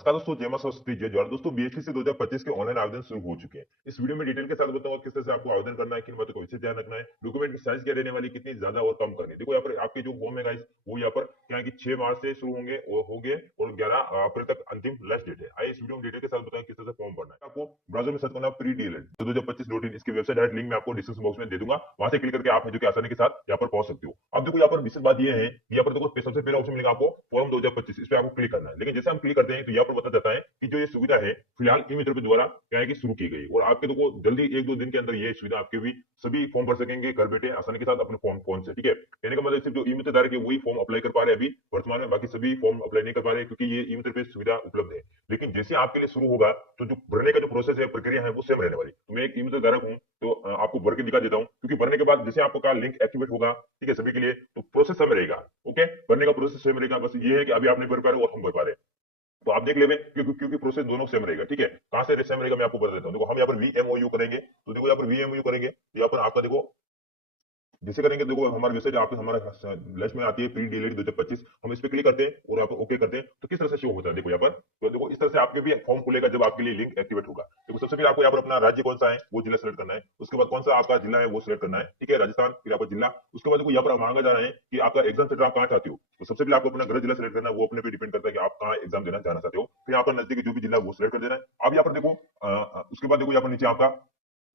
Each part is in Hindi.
नमस्कार दोस्तों, जय मां सरस्वती, जय जवाहर। दोस्तों, बीएससी 2025 के ऑनलाइन आवेदन शुरू हो चुके हैं। इस वीडियो में डिटेल के साथ बताऊंगा किस तरह से आपको आवेदन करना है, किन बातों को विशेष ध्यान रखना है, डॉक्यूमेंट की साइज क्या रहने वाली, कितनी ज्यादा और कम करनी है। देखो यहाँ पर आपके जो फॉर्म है गाइस, वो यहाँ पर क्या है कि 6 मार्च से शुरू होंगे और हो गए और 11 अप्रैल तक अंतिम लास्ट डेट है। आइए इस वीडियो में डिटेल के साथ बताएं किस तरह से फॉर्म भरना है। आपको ब्राउजर में सर्च करना प्री डीएलएड 2025 इसकी वेबसाइट डायरेक्ट लिंक मैं आपको डिस्क्रिप्शन बॉक्स में दे दूंगा। वहां से क्लिक करके आप है जो कि आसानी के साथ यहाँ पर पहुंच सकते हो। अब देखो यहाँ पर विशेष बात यह है कि यहाँ पर देखो सबसे पहला ऑप्शन मिलेगा आपको फॉर्म 2025, इस पे आपको क्लिक करना है। लेकिन जैसे हम क्लिक करते हैं तो यहाँ पर बताया जाता है कि जो ये सुविधा है फिलहाल ई मित्र के द्वारा क्या है कि शुरू की गई और आपके देखो जल्दी 1-2 दिन के अंदर ये सुविधा आपके भी सभी फॉर्म भर सकेंगे घर बैठे आसानी के साथ अपने फोन से। ठीक है, कहने का मतलब सिर्फ जो ई मित्र धारक है वही फॉर्म अप्लाई कर पा रहे हैं अभी वर्तमान में, बाकी सभी फॉर्म अप्लाई नहीं कर पा रहे क्योंकि ये ई मित्र पे सुविधा उपलब्ध है। लेकिन जैसे आपके लिए शुरू होगा तो जो भरने का जो प्रोसेस है, प्रक्रिया है, वो सेम रहने वाली। तो मैं एक ई मित्र धारक हूँ तो आपको भर के दिखा देता हूँ, क्योंकि भरने के बाद जैसे आपका लिंक एक्टिवेट होगा, ठीक है, सभी के लिए तो प्रोसेस सेम रहेगा। ओके, भरने का प्रोसेस सेम रहेगा, बस ये है कि अभी आप नहीं भर पा रहे और हम भर पा रहे हैं। तो आप देख लेंगे क्योंकि प्रोसेस दोनों सेम रहेगा। ठीक है, कहां से सेम रहेगा मैं आपको बता देता हूँ। देखो हम यहाँ पर वीएमओयू करेंगे, तो देखो यहाँ पर वीएमओयू करेंगे तो यहाँ पर आपका देखो जैसे करेंगे, देखो हमारे वेबसाइट आपके हमारा लिस्ट में आती है प्री डीएलएड 2025। हम इस पे क्लिक करते हैं और यहाँ पर ओके करते हैं तो किस तरह से शो होता है देखो यहाँ पर। तो देखो इस तरह से आपके भी फॉर्म खुलेगा जब आपके लिए लिंक एक्टिवेट होगा। देखो सबसे पहले आपको यहाँ पर अपना राज्य कौन सा है वो जिला सेलेक्ट करना है, उसके बाद कौन सा आपका जिला है वो सिलेक्ट करना है। ठीक है, राजस्थान, फिर यहाँ पर जिला। उसके बाद देखो यहाँ पर मांगा जा रहा है कि आपका एग्जाम सेंटर आप कहाँ चाहते हो। तो सबसे पहले आपको अपना गृह जिला सेलेक्ट करना है, वो अपने पे डिपेंड करता है कि आप कहाँ एग्जाम देना जाना चाहते हो। फिर यहाँ पर नजदीकी जो भी जिला वो सिलेक्ट कर देना है। अब यहाँ पर देखो उसके बाद देखो यहाँ पर नीचे आपका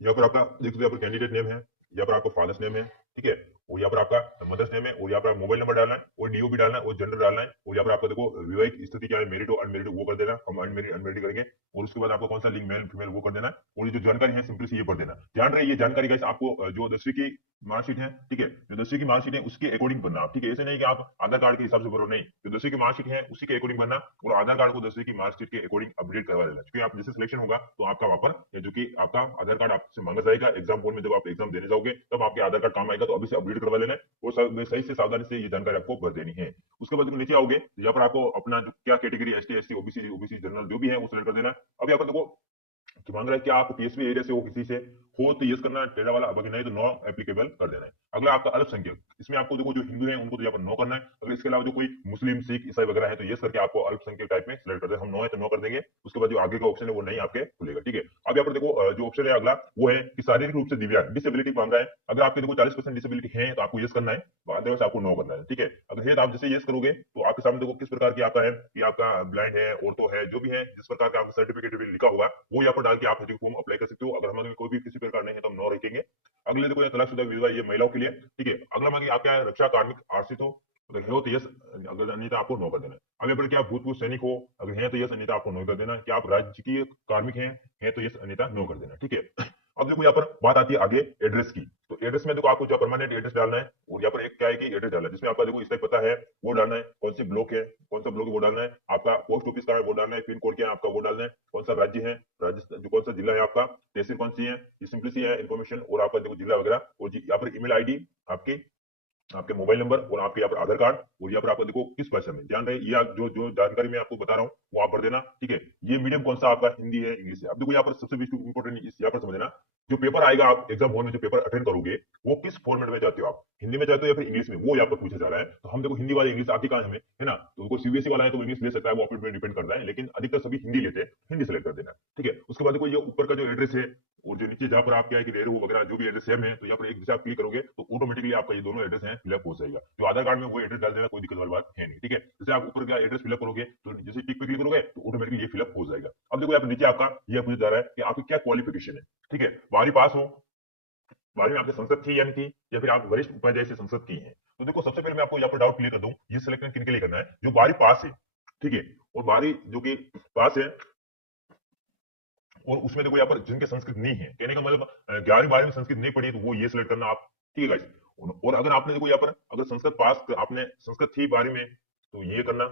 यहाँ पर आपका देख सकते हो, यहाँ पर कैंडिडेट नेम है, यहाँ पर आपका फादर्स नेम है, ठीक है, और यहाँ पर आपका मदर्स नेम है, और यहाँ पर मोबाइल नंबर डालना है और डीओ भी डालना है और जेंडर डालना है। और यहाँ पर आपको देखो विवाहित स्थिति क्या है, मेरिड और अनमेरिड वो कर देना, हम अनमेरिड करेंगे। और उसके बाद आपको कौन सा लिंक मेल फीमेल वो कर देना। और ये जो जानकारी है सिंपल सी ये भर देना। ध्यान रहे ये जानकारी गाइस आपको जो 10वीं की मार्कशीट है, ठीक है, जो 10वीं की मार्कशीट है उसके अकॉर्डिंग बनना आप। ठीक है, ऐसे नहीं कि आप आधार कार्ड के हिसाब से भरो, नहीं, जो 10वीं की मार्कशीट है उसी के अकॉर्डिंग बनना और आधार कार्ड को 10वीं की मार्कशीट के अकॉर्डिंग अपडेट करवा देना। क्योंकि आप जैसे सिलेक्शन होगा तो आपका वहां पर जो कि आपका आधार कार्ड आपसे मांगा जाएगा एग्जाम बोर्ड में, जब आप एग्जाम देने जाओगे तब आपके आधार कार्ड काम आएगा। तो अभी से अपडेट करवा लेना है और सही से सावधानी से ये जानकारी आपको भर देनी है। उसके बाद नीचे आओगे तो यहाँ पर आपको अपना जो क्या category ST SC OBC general जो भी है वो सिलेक्ट कर देना है। अब यहाँ पर देखो कि मांग रहा है कि आप पीएसपी एरिया से हो किसी से हो तो यस करना है, टेढ़ा वाला बाकी नहीं तो नो एप्लीकेबल कर देना है। अगला आपका अल्पसंख्यक, इसमें आपको देखो जो हिंदू है उनको तो यहाँ पर नो करना है। अगर इसके अलावा जो कोई मुस्लिम सिख ईसाई वगैरह है तो यस करके आपको अल्पसंख्यक टाइप में सिलेक्ट कर देना। हम नो है तो नो कर देंगे, उसके बाद जो आगे का ऑप्शन है वो नहीं आपके खुलेगा। ठीक है, अब यहाँ पर देखो जो ऑप्शन है अगला वो है कि शारीरिक रूप से दिव्यांग डिसेबिलिटी मांग रहा है। अगर आपके देखो 40% डिसेबिलिटी है तो आपको यस करना है, अदरवाइज आपको नो करना है। ठीक है, अगर है तो आप जैसे यस करोगे तो आपके सामने देखो किस प्रकार की आपका है कि आपका ब्लाइंड है, ऑर्थो है, जो भी है जिस प्रकार का आपका सर्टिफिकेट लिखा होगा वो यहाँ पर डाल के आप फॉर्म अप्लाई कर सकते हो। अगर हमारे कोई भी किसी प्रकार नहीं है तो हम नो रखेंगे। अगले देखो तलाकशुदा विधवा, ये महिलाओं के लिए। ठीक है, अगला मांगे आप क्या है, रक्षा कार्मिक आश्रित हो, अगर हो तो यस, अगर अन्यथा आपको नो कर देना है। अब यहाँ पर क्या भूतपूर्व सैनिक हो, अगर है तो यस, अन्यथा आपको नो कर देना है। क्या आप राजकीय कार्मिक हैं, है तो यस, अन्यथा नो कर देना। ठीक है, अब देखो यहाँ पर बात आती है आगे एड्रेस की। तो एड्रेस में देखो आपको जो परमानेंट एड्रेस डालना है और यहाँ पर एक क्या है कि एड्रेस डालना है जिसमें आपका देखो इसका पता है वो डालना है, कौन सी ब्लॉक है, कौन सा ब्लॉक है वो डालना है, आपका पोस्ट ऑफिस का है वो डालना है, पिन कोड क्या है आपका वो डालना है, कौन सा राज्य है, राजस्थान जो कौन सा जिला है आपका, तहसील कौन सी है, ये सिंपली सी है इन्फॉर्मेशन। और आपका देखो जिला वगैरह और यहाँ पर ईमेल आईडी आपकी, आपके मोबाइल नंबर और आपके यहाँ पर आधार कार्ड। और यहाँ पर आपको देखो किस भाषा में, ध्यान रहे ये जो जो जानकारी मैं आपको बता रहा हूँ वो आप भर देना। ठीक है, ये मीडियम कौन सा आपका, हिंदी है, इंग्लिश है। अब देखो यहाँ पर सबसे इंपॉर्टेंट यहाँ पर समझना, जो पेपर आएगा आप एग्जाम हॉल में जो पेपर अटेंड करोगे वो किस फॉर्मेट में चाहते हो आप, हिंदी में चाहते हो या फिर इंग्लिश में, वो यहाँ पर पूछा जा रहा है। तो हम देखो हिंदी वाले इंग्लिश आती कहाँ है हमें, है ना, तो कोई सीबीएसई वाला है तो इंग्लिश ले सकता है, वो अपने डिपेंड करता है, लेकिन अधिकतर सभी हिंदी लेते हैं, हिंदी सेलेक्ट कर देना। ठीक है, उसके बाद देखो ये ऊपर का जो एड्रेस है और जो नीचे जहाँ पर आप क्या है कि रेरू वगैरह जो भी एड्रेस सेम है, तो यहाँ पर एक जैसे आप क्लिक करोगे तो ऑटोमेटिकली आपका ये दोनों एड्रेस है फिलअप हो जाएगा। जो आधार कार्ड में वो एड्रेस डाल देना, कोई दिक्कत वाली बात है नहीं। ठीक है, जैसे आप ऊपर का एड्रेस फिलअप करोगे तो जैसे टिक पे क्लिक करोगे तो ऑटोमेटिकली ये फिलअप हो जाएगा। अब देखो यहाँ पर नीचे आपका ये पूछा जा रहा है कि आपकी क्या क्वालिफिकेशन है। ठीक है, 12वीं पास हो, 12वीं में आपकी संसद थी या नहीं थी, या फिर आप वरिष्ठ उपाध्याय से संसद की है। तो देखो सबसे पहले मैं आपको यहाँ पर डाउट क्लियर कर दूं, ये सिलेक्शन किन के लिए करना है, जो 12वीं पास है। ठीक है, और 12वीं जो कि पास है और उसमें देखो यहाँ पर जिनके संस्कृत नहीं है, कहने का मतलब 11वीं 12वीं में संस्कृत नहीं पढ़ी है तो वो ये सिलेक्ट करना आप। ठीक है गाइस, और अगर आपने देखो यहाँ पर अगर संस्कृत पास आपने संस्कृत थी 12वीं में तो ये करना,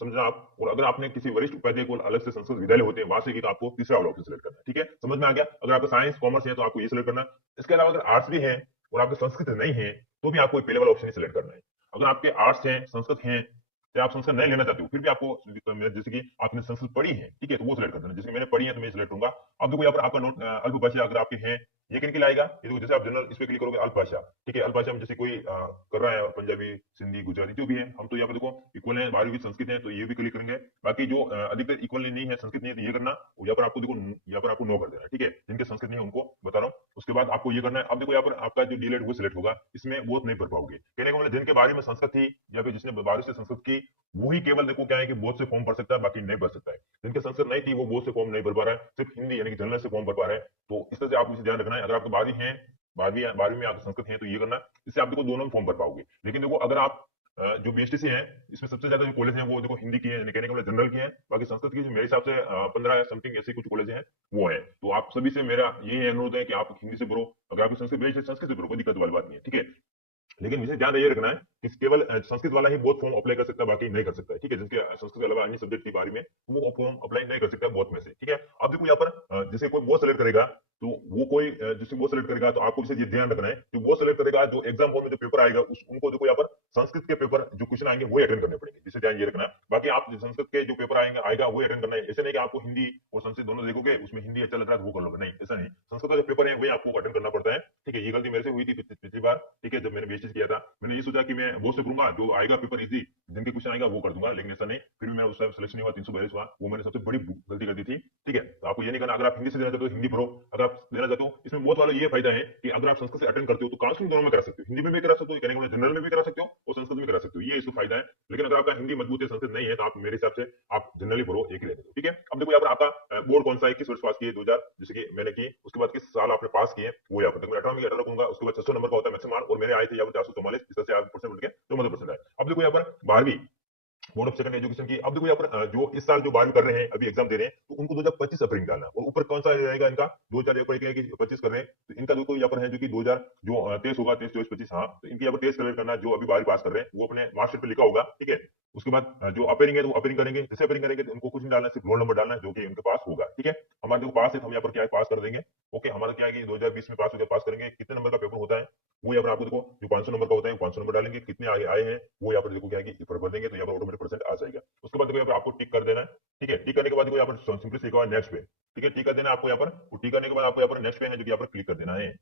समझना आप। और अगर आपने किसी वरिष्ठ उपाध्याय को अलग से संस्कृत विद्यालय होते हैं वहां से की तो आपको तीसरा वाला ऑप्शन सिलेक्ट करना है। ठीक है, समझ में आ गया। अगर आपका साइंस कॉमर्स है तो आपको ये सिलेक्ट करना। इसके अलावा अगर आर्ट्स भी है और आपका संस्कृत नहीं है तो भी आपको पहले वाला ऑप्शन ही सिलेक्ट करना है। अगर आपके आर्ट्स है संस्कृत है या आप संस्कृत नहीं लेना चाहते हो फिर भी आपको जैसे कि आपने संस्कृत पढ़ी है, ठीक है, तो वो सिलेक्ट कर देना। जैसे मैंने पढ़ी है तो मैं सिलेक्ट करूंगा। अब देखो यहाँ पर आपका नोट अल्पभाषा अगर आपके हैं ये किन के लिए आएगा? ये देखो जैसे आप जनरल इस पे क्लिक करोगे, अल्पभाषा, ठीक है, अल्पभाषा में जैसे कोई कर रहा है पंजाबी, सिंधी, गुजराती जो भी है, हम तो यहाँ पे देखो इक्वल है, 12वीं संस्कृत है तो ये भी क्लिक करेंगे। बाकी जो अधिकतर इक्वल नहीं है, संस्कृत नहीं है, तो ये करना, और यहाँ पर आपको देखो यहाँ पर आपको नो कर देना है, ठीक है, जिनके संस्कृत नहीं है उनको बता रहा हूँ। उसके बाद आपको ये करना है, अब देखो यहाँ पर आपका जो डीलेट वो सिलेक्ट होगा, इसमें बोथ नहीं भर पाओगे, कहने का मतलब जिनके बारे में संस्कृत थी या फिर जिसने 12 से संस्कृत की, वही केवल देखो क्या है कि बोथ से फॉर्म भर सकता है, बाकी नहीं भर सकता है। जिनके संस्कृत नहीं थी वो बोथ से फॉर्म नहीं भर पा रहा है, सिर्फ हिंदी यानी कि जनरल से फॉर्म भर पा रहा है। तो इस तरह से आपको इसे ध्यान रखना है। अगर आपको 12वीं है, 12वीं में आप संस्कृत है तो ये करना, इससे आप देखो दोनों में फॉर्म भर पाओगे। लेकिन देखो अगर आप जो बीएसटीसी है, इसमें सबसे ज्यादा जो कॉलेज है वो देखो हिंदी की है, यानी कहने का मतलब जनरल की है। बाकी संस्कृत की मेरे हिसाब से 15 समथिंग ऐसे कुछ कॉलेज हैं वो है। तो आप सभी से मेरा ये अनुरोध है कि आप हिंदी से भरो, अगर आपको संस्कृत बेस्ड है संस्कृत से भरो, कोई दिक्कत वाली बात नहीं है, ठीक है। लेकिन मुझे ध्यान ये रखना है कि केवल संस्कृत वाला ही बहुत फॉर्म अप्लाई कर सकता है, बाकी नहीं कर सकता है, ठीक है। जिनके संस्कृत के अलावा अन्य सब्जेक्ट की बारे में वो फॉर्म अप्लाई नहीं कर सकता है बहुत में से, ठीक है। अब देखो यहाँ पर जैसे कोई वो सेलेक्ट करेगा तो वो कोई जैसे वो सेलेक्ट करेगा तो आपको ये ध्यान रखना है कि वो सेलेक्ट करेगा जो एग्जाम हॉल में जो पेपर आएगा उनको देखो यहाँ पर संस्कृत के पेपर जो क्वेश्चन आएंगे वो अटेंड करने पड़ेंगे, जिसे ध्यान ये रखना है। बाकी आप संस्कृत के जो पेपर आएगा वो अटेंड करना है। ऐसे नहीं कि आपको हिंदी और संस्कृत दोनों देखोगे, उसमें हिंदी अच्छा लग रहा है वो कर लोगे, नहीं, ऐसा नहीं। संस्कृत का जो पेपर है वही आपको अटेंड करना पड़ता है, ठीक है। ये गलती मेरे से हुई थी पिछली बार, ठीक है, जब मैंने बीएसटी किया था। मैंने ये सोचा कि मैं वो से करूंगा, जो आएगा पेपर इजी, जिनके क्वेश्चन आएगा वो कर दूंगा, लेकिन ऐसा नहीं। फिर भी मेरा उस टाइम सिलेक्शन हुआ 342 हुआ, वो मैंने सबसे बड़ी गलती कर दी थी, ठीक है। तो आपको ये नहीं करना। अगर आप हिंदी से देना चाहते हो हिंदी भरो, अगर आप देना चाहते हो, इसमें बहुत वाला ये फायदा है कि अगर आप संस्कृत से अटेंड करते हो तो काउंसलिंग दोनों में करा सकते हो, हिंदी में भी करा सकते हो, यानी जनरल में भी करा सकते हो और संस्कृत में करा सकते हो, ये इसका फायदा है। लेकिन अगर आपका हिंदी मजबूत है, संस्कृत नहीं है, तो आप मेरे हिसाब से आप जनरली भरो, एक ही रहने दो, ठीक है। अब देखो यहाँ पर आपका बोर्ड कौन सा है, किस वर्ष पास किए, 2000 जैसे कि मैंने की, उसके बाद किस साल आपने पास किए वो यहाँ पर देखो। 18 में 18 रखूंगा, उसके बाद 600 नंबर का होता है मैक्सिमम, और मेरे आए थे यहाँ पर 444, इस तरह से 8% उठ के 14% आए। अब देखो यहाँ पर 12वीं बोर्ड ऑफ सेकंड एजुकेशन की। अब देखो यहाँ पर जो इस साल जो 12वीं कर रहे हैं, अभी एग्जाम दे रहे हैं, तो उनको 2025 अप्रैल डालना है। और ऊपर कौन सा रहेगा इनका, 2025 कर रहे हैं, तो इनका देखो यहाँ पर है जो कि 2023 होगा, 23, 24, 25, हाँ, तो इनकी यहाँ पर टेस्ट करना, जो अभी 12वीं पास कर रहे हैं वो अपने मार्कशीट पे लिखा होगा, ठीक है। उसके बाद जो अपेयरिंग है तो अपेयरिंग करेंगे, जैसे अपेयरिंग करेंगे तो उनको कुछ नहीं डालना है, सिर्फ रोल नंबर डालना है जो कि उनके पास होगा, ठीक है। हमारे जो पास है तो हम यहाँ पर क्या है पास कर देंगे, ओके। हमारा क्या है कि 2020 में पास हो गया, पास करेंगे। कितने नंबर का पेपर होता है वो यहाँ पर आपको देखो, जो 500 नंबर का होता है 500 नंबर डालेंगे, कितने आगे आए हैं वो यहाँ पर देखो क्या है कि भर देंगे, तो यहाँ पर ऑटोमेटिक परसेंट आ जाएगा। उसके बाद देखो यहाँ पर आपको टिक कर देना है, ठीक है। टिक करने के बाद देखो यहाँ पर सिंपली लिखा हुआ है नेक्स्ट पे, ठीक है, टिक कर देना आपको यहाँ पर। टिक करने के बाद आपको यहाँ पर नेक्स्ट पे है जो कि यहाँ पर क्लिक कर देना है।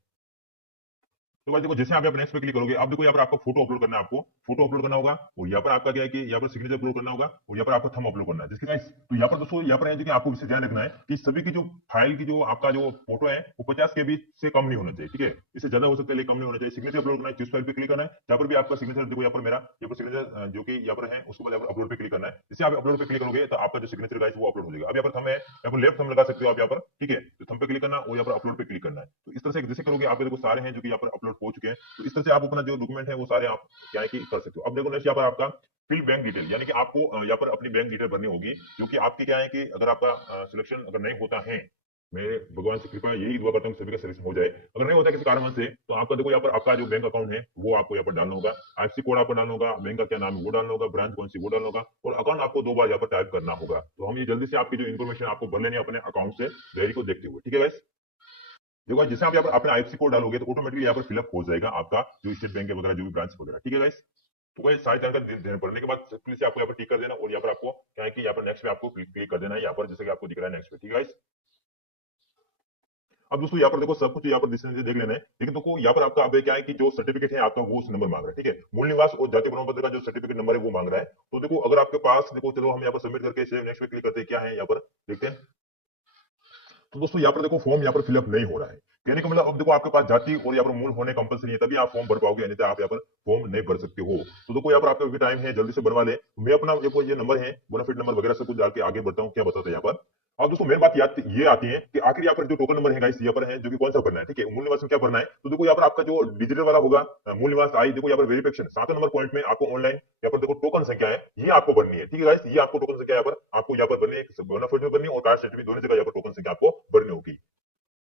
तो भाई देखो जैसे आप यहाँ पर नेक्स्ट पे क्लिक करोगे, अब देखो यहाँ पर आपको फोटो अपलोड करना है, आपको फोटो अपलोड करना होगा, और यहाँ पर आपका क्या है कि यहाँ पर सिग्नेचर अपलोड करना होगा, और यहाँ पर आपको थंब अपलोड करना है, जिसके गाइस तो यहाँ पर दोस्तों यहाँ पर है जो कि आपको विशेष ध्यान रखना है कि सभी की जो फाइल की जो आपका जो फोटो है वो 50 के बीच से कम नहीं होना चाहिए, ठीक है। इससे ज्यादा हो सकता है लेकिन कम नहीं होना चाहिए। सिग्नेचर अपलोड करना है, जिस फाइल पे क्लिक करना है यहाँ पर भी आपका सिग्नेचर देखो, यहाँ पर मेरा यहाँ पर सिग्नेचर जो कि यहाँ पर है, उसके बाद यहाँ पर अपलोड पे क्लिक करना है। जैसे आप अपलोड पे क्लिक करोगे तो आपका जो सिग्नेचर गाइस वो अपलोड हो जाएगा। अब यहाँ पर थंब है, यहाँ पर लेफ्ट थंब लगा सकते हो आप यहाँ पर, ठीक है। तो थंब पे क्लिक करना और यहाँ पर अपलोड पे क्लिक करना है। तो इस तरह से जैसे करोगे आपके देखो सारे हैं जो कि यहाँ पर अपलोड हो चुके हैं। तो इस तरह से आप अपना जो डॉक्यूमेंट है वो सारे आप क्या है कि कर सकते हो। अब देखो नेक्स्ट यहाँ पर आपका फिल बैंक डिटेल, यानी कि आपको यहाँ पर अपनी बैंक डिटेल भरनी होगी, जो कि आपकी क्या है कि अगर आपका सिलेक्शन अगर नहीं होता है, मैं भगवान से कृपा यही दुआ करता हूँ सभी का सिलेक्शन हो जाए। अगर नहीं होता किसी कारण से, तो आपका देखो यहाँ पर आपका जो बैंक अकाउंट है वो आपको यहाँ पर डालना होगा, आईएफएससी कोड आपको डालना होगा, बैंक का क्या नाम है वो डालना होगा, ब्रांच कौन सी वो डालना होगा, और अकाउंट आपको 2 बार यहाँ पर टाइप करना होगा। तो हम ये जल्दी से आपकी जो इन्फॉर्मेशन आपको भर लेनी है अपने अकाउंट से डायरी को देखते हुए, ठीक है गाइस। देखो जैसे आप यहाँ पर अपना आईएफएससी कोड डालोगे तो ऑटोमेटिकली यहाँ पर फिलअप हो जाएगा आपका जो स्टेट बैंक वगैरह जो भी ब्रांच वगैरह, ठीक है गाइस। तो भाई सारी जानकारी पढ़ने के बाद सिंपली से आपको यहाँ पर टिक कर देना, और यहाँ पर आपको क्या है कि यहाँ पर नेक्स्ट पे आपको क्लिक कर देना है, यहाँ पर जैसे कि आपको दिख रहा है नेक्स्ट पे, ठीक है गाइस। अब दोस्तों यहाँ पर देखो सब कुछ यहाँ पर देख लेना है, लेकिन देखो यहाँ पर आपका अब क्या है कि जो सर्टिफिकेट है आपका वो उस नंबर मांग रहा है, ठीक है। मूल निवास और जाति प्रमाण पत्र का जो सर्टिफिकेट नंबर है वो मांग रहा है। तो देखो अगर आपके पास देखो, चलो हम यहाँ पर सबमिट करके नेक्स्ट पे क्लिक करते हैं, क्या है यहाँ पर देखते हैं। तो दोस्तों यहाँ पर देखो फॉर्म यहाँ पर फिलअप नहीं हो रहा है, कहने का मतलब अब देखो आपके पास जाति और यहाँ पर मूल होने कंपलसरी है, तभी आप फॉर्म भर पाओगे, अन्यथा आप यहाँ पर फॉर्म नहीं भर सकते हो। तो देखो यहाँ पर आपका भी टाइम है, जल्दी से बनवा ले। मैं अपना देखो ये नंबर है, बोनाफाइड नंबर वगैरह सब कुछ डाल के आगे बढ़ता हूँ, क्या बताता है यहाँ पर। अब दोस्तों मेन बात ये आती है कि आखिर यहाँ पर जो टोकन नंबर है गाइस यहाँ पर है जो कि कौन सा भरना है, ठीक है। मूल निवास में क्या भरना है, तो देखो यहाँ पर आपका जो डिजिटल वाला होगा मूल निवास आई, देखो यहाँ पर वेरिफिकेशन 7 नंबर पॉइंट में आपको ऑनलाइन यहाँ पर देखो टोकन संख्या है, ये आपको भरनी है, ठीक है गाइस। ये आपको टोकन संख्या यहाँ पर आपको यहाँ पर भरनी है, बोनाफाइड में भरनी है और कास्ट सर्टिफिकेट दोनों जगह यहाँ पर टोकन संख्या आपको भरनी होगी।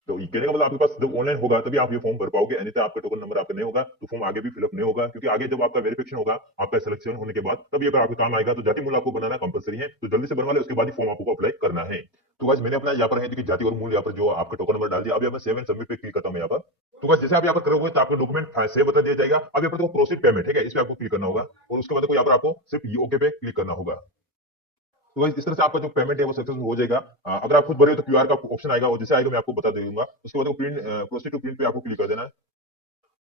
तो ये कहने का मतलब आपके पास जब ऑनलाइन होगा तभी आप ये फॉर्म भर पाओगे, अन्यथा आपका टोकन नंबर आपका नहीं होगा तो फॉर्म आगे भी फिलअप नहीं होगा, क्योंकि आगे जब आपका वेरिफिकेशन होगा आपका सिलेक्शन होने के बाद तभी अगर आपके काम आएगा। तो जाति मूल आपको बनाना कंपलसरी है, तो जल्दी से बनवा ले, उसके बाद ही फॉर्म आपको अप्लाई करना है। तो गाइस मैंने अपना यहाँ पर है कि जाति और मूल यहाँ पर जो आपका टोकन नंबर डाल दिया। अब यहाँ पर सेव एंड सबमिट पे क्लिक करता हूँ यहाँ पर। तो गाइस जैसे आप यहाँ पर करोगे तो आपका डॉक्यूमेंट सेव बता दिया जाएगा। अब यहाँ पर देखो प्रोसीड पेमेंट है, इस पे आपको क्लिक करना होगा, और उसके बाद देखो यहाँ पर आपको सिर्फ ओके पे क्लिक करना होगा। तो guys, इस तरह से आपका जो पेमेंट है वो सक्सेसफुल हो जाएगा। अगर आप खुद भरे हो तो क्यूआर का ऑप्शन आएगा और जैसे आएगा मैं आपको बता दूंगा। उसके बाद प्रिंट प्रोसीड टू प्रिंट पे आपको क्लिक कर देना है।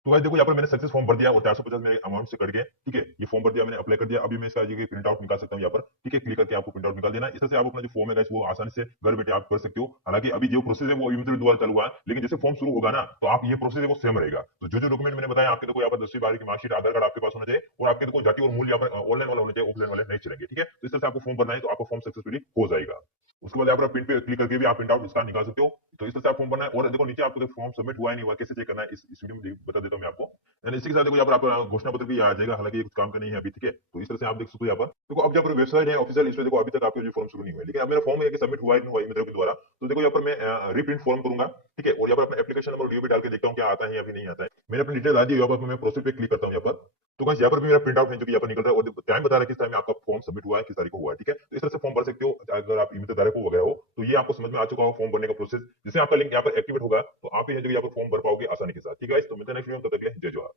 तो गाइस देखो यहाँ पर मैंने सक्सेस फॉर्म भर दिया और 450 मेरे अमाउंट से कट गए। ठीक है, ये फॉर्म भर दिया मैंने, अप्लाई कर दिया। अभी मैं इसका प्रिंट आउट निकाल सकता हूँ यहाँ पर। ठीक है, क्लिक करके आपको प्रिंट आउट निकाल देना। इस तरह से आप अपना जो फॉर्म है गाइस वो आसानी से घर बैठे आप कर सकते हो। हालांकि अभी जो प्रोसेस है वो यूट्यूब द्वारा चालू हुआ है, लेकिन जैसे फॉर्म शुरू होगा ना तो आप ये प्रोसेस है वो सेम रहेगा। तो जो जो डॉक्यूमेंट मैंने बताया आपके, देखो यहाँ पर 10वीं 12वीं की मार्कशीट, आधार कार्ड आपके पास होना चाहिए और आपके देखो जाति और मूल यहाँ पर ऑनलाइन वाला होना चाहिए, ऑफलाइन वाले नहीं चलेंगे। ठीक है, तो इस तरह से आपको फॉर्म भरना है तो आपका फॉर्म सक्सेसफुली हो जाएगा। उसके बाद यहाँ पर प्रिंट पे क्लिक करके भी आप प्रिंट आउट इसका निकाल सकते हो। तो इस तरह से आप फॉर्म भरना है। और देखो नीचे आपको फॉर्म सबमिट हुआ है नहीं हुआ कैसे चेक करना है इस वीडियो में बता देता हूँ मैं आपको। यानी इसी के साथ देखो यहाँ पर आपका घोषणा पत्र भी आ जाएगा। हालांकि ये कुछ काम का नहीं है अभी। ठीक है, तो इस तरह से आप देख सकते हो यहाँ पर। देखो अब जब वेबसाइट है ऑफिशियल, इसमें देखो अभी तक आपके जो फॉर्म शुरू नहीं हुआ है, लेकिन अब मेरा फॉर्म है कि सबमिट हुआ है नहीं हुआ ईमेल के द्वारा। तो देखो यहाँ पर मैं रीप्रिंट फॉर्म करूंगा। ठीक है, और यहाँ पर अपना एप्लीकेशन नंबर डीओ भी डाल के देखता हूँ क्या आता है या फिर नहीं आता है। मैंने अपनी डिटेल आ दी, यहाँ पर मैं प्रोसेस पे क्लिक करता हूँ यहाँ पर। तो गाइस यहाँ पर भी मेरा प्रिंट आउट है जो कि यहाँ पर निकल रहा है और टाइम बता रहा है किस टाइम में आपका फॉर्म सबमिट हुआ है, किस तारीख को हुआ है। ठीक है, तो इस तरह से फॉर्म भर सकते हो अगर आप ईमेल तारीख को वगैरह हो। तो ये आपको समझ में आ चुका हो फॉर्म भरने का प्रोसेस। जैसे आपका लिंक यहाँ पर एक्टिवेट होगा तो आप ही है जो यहाँ पर फॉर्म भर पाओगे आसानी के साथ। ठीक है गाइस, तो मिलते हैं नेक्स्ट वीडियो में, तब तक के लिए जय जवाहर।